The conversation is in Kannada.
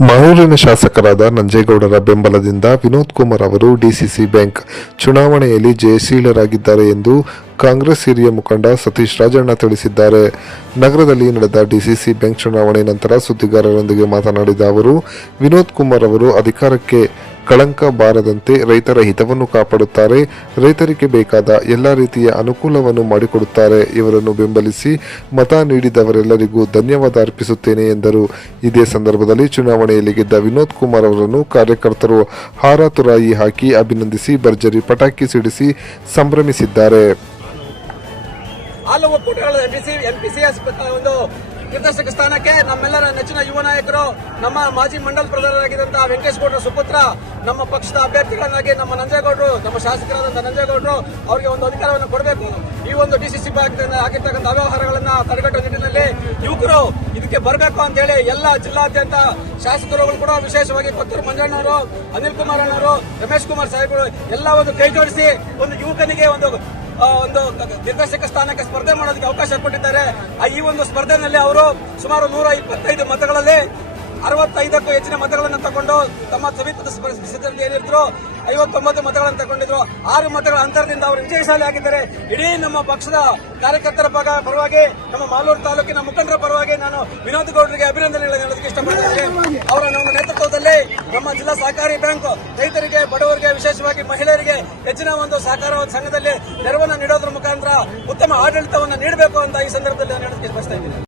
ಮಾಲೂರಿನ ಶಾಸಕರಾದ ನಂಜೇಗೌಡರ ಬೆಂಬಲದಿಂದ ವಿನೋದ್ ಕುಮಾರ್ ಅವರು ಡಿಸಿಸಿ ಬ್ಯಾಂಕ್ ಚುನಾವಣೆಯಲ್ಲಿ ಜಯಶೀಲರಾಗಿದ್ದಾರೆ ಎಂದು ಕಾಂಗ್ರೆಸ್ ಹಿರಿಯ ಮುಖಂಡ ಸತೀಶ್ ರಾಜಣ್ಣ ತಿಳಿಸಿದ್ದಾರೆ. ನಗರದಲ್ಲಿ ನಡೆದ ಡಿಸಿಸಿ ಬ್ಯಾಂಕ್ ಚುನಾವಣೆ ನಂತರ ಸುದ್ದಿಗಾರರೊಂದಿಗೆ ಮಾತನಾಡಿದ ಅವರು, ವಿನೋದ್ ಕುಮಾರ್ ಅವರು ಅಧಿಕಾರಕ್ಕೆ ಕಳಂಕ ಬಾರದಂತೆ ರೈತರ ಹಿತವನ್ನು ಕಾಪಾಡುತ್ತಾರೆ. ರೈತರಿಗೆ ಬೇಕಾದ ಎಲ್ಲ ರೀತಿಯ ಅನುಕೂಲವನ್ನು ಮಾಡಿಕೊಡುತ್ತಾರೆ. ಇವರನ್ನು ಬೆಂಬಲಿಸಿ ಮತ ನೀಡಿದವರೆಲ್ಲರಿಗೂ ಧನ್ಯವಾದ ಅರ್ಪಿಸುತ್ತೇನೆ ಎಂದರು. ಇದೇ ಸಂದರ್ಭದಲ್ಲಿ ಚುನಾವಣೆಯಲ್ಲಿ ಗೆದ್ದ ವಿನೋದ್ ಕುಮಾರ್ ಅವರನ್ನು ಕಾರ್ಯಕರ್ತರು ಹಾರ ತುರಾಯಿ ಹಾಕಿ ಅಭಿನಂದಿಸಿ ಭರ್ಜರಿ ಪಟಾಕಿ ಸಿಡಿಸಿ ಸಂಭ್ರಮಿಸಿದ್ದಾರೆ. ನಿರ್ದೇಶಕ ಸ್ಥಾನಕ್ಕೆ ನಮ್ಮೆಲ್ಲರ ನೆಚ್ಚಿನ ಯುವ ನಾಯಕರು, ನಮ್ಮ ಮಾಜಿ ಮಂಡಲ ಪ್ರಧಾನರಾಗಿದ್ದಂತಹ ವೆಂಕಟೇಶ್ ಗೌಡರ ಸುಪುತ್ರ, ನಮ್ಮ ಪಕ್ಷದ ಅಭ್ಯರ್ಥಿಗಳನ್ನಾಗಿ ನಮ್ಮ ನಂಜೇಗೌಡರು, ನಮ್ಮ ಶಾಸಕರಾದಂತಹ ನಂಜೇಗೌಡರು ಅವರಿಗೆ ಒಂದು ಅಧಿಕಾರವನ್ನು ಕೊಡಬೇಕು. ಈ ಒಂದು ಡಿಸಿಸಿ ಬ್ಯಾಂಕ್ ಆಗಿರ್ತಕ್ಕಂಥ ಅವ್ಯವಹಾರಗಳನ್ನ ತಡೆಗಟ್ಟುವ ನಿಟ್ಟಿನಲ್ಲಿ ಯುವಕರು ಇದಕ್ಕೆ ಬರಬೇಕು ಅಂತ ಹೇಳಿ ಎಲ್ಲ ಜಿಲ್ಲಾದ್ಯಂತ ಶಾಸಕರುಗಳು ಕೂಡ, ವಿಶೇಷವಾಗಿ ಕೊತ್ತೂರು ಮಂಜಣ್ಣವರು, ಅನಿಲ್ ಕುಮಾರ್ ಅಣ್ಣವರು, ರಮೇಶ್ ಕುಮಾರ್ ಸಾಹೇಬರು ಎಲ್ಲ ಒಂದು ಕೈ ಜೋಡಿಸಿ ಒಂದು ಯುವಕನಿಗೆ ಒಂದು ನಿರ್ದೇಶಕ ಸ್ಥಾನಕ್ಕೆ ಸ್ಪರ್ಧೆ ಮಾಡೋದಕ್ಕೆ ಅವಕಾಶ ಕೊಟ್ಟಿದ್ದಾರೆ. ಈ ಒಂದು ಸ್ಪರ್ಧೆಯಲ್ಲಿ ಅವರು ಸುಮಾರು 125 ಮತಗಳಲ್ಲಿ 65ಕ್ಕೂ ಹೆಚ್ಚಿನ ಮತಗಳನ್ನು ತಗೊಂಡು ತಮ್ಮ ಸಮಿತಿಯ ಸ್ಥಿತಿಯಲ್ಲಿ ಏನಿದ್ರು 59 ಮತಗಳನ್ನು ತಗೊಂಡಿದ್ರು. 6 ಮತಗಳ ಅಂತರದಿಂದ ಅವರು ವಿಜಯಶಾಲಿ ಆಗಿದ್ದಾರೆ. ಇಡೀ ನಮ್ಮ ಪಕ್ಷದ ಕಾರ್ಯಕರ್ತರ ಪರವಾಗಿ, ನಮ್ಮ ಮಾಲೂರು ತಾಲೂಕಿನ ಮುಖಂಡರ ಪರವಾಗಿ ನಾನು ವಿನೋದ್ ಗೌಡರಿಗೆ ಅಭಿನಂದನೆಗಳನ್ನು ಹೇಳೋದಕ್ಕೆ ಇಷ್ಟಪಡ್ತೇನೆ. ಅವರ ನಮ್ಮ ನೇತೃತ್ವದಲ್ಲಿ ನಮ್ಮ ಜಿಲ್ಲಾ ಸಹಕಾರಿ ಬ್ಯಾಂಕ್ ರೈತರಿಗೆ, ಬಡವರಿಗೆ, ವಿಶೇಷವಾಗಿ ಮಹಿಳೆಯರಿಗೆ ಹೆಚ್ಚಿನ ಒಂದು ಸಹಕಾರ ಸಂಘದಲ್ಲಿ ನೆರವನ್ನು ನೀಡೋದ್ರ ಮುಖಾಂತರ ಉತ್ತಮ ಆಡಳಿತವನ್ನು ನೀಡಬೇಕು ಅಂತ ಈ ಸಂದರ್ಭದಲ್ಲಿ ನಾನು ಹೇಳೋದಕ್ಕೆ ಬಯಸ್ತಾ ಇದ್ದೀನಿ.